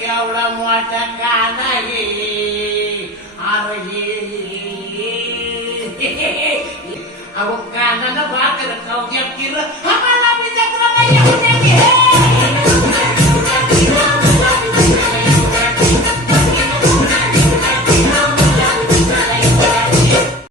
केवढा मोठा काना हे अहो कानानं भाकर खाऊ द्या किर आम्हाला बी जत्रा नाही येऊ द्या की.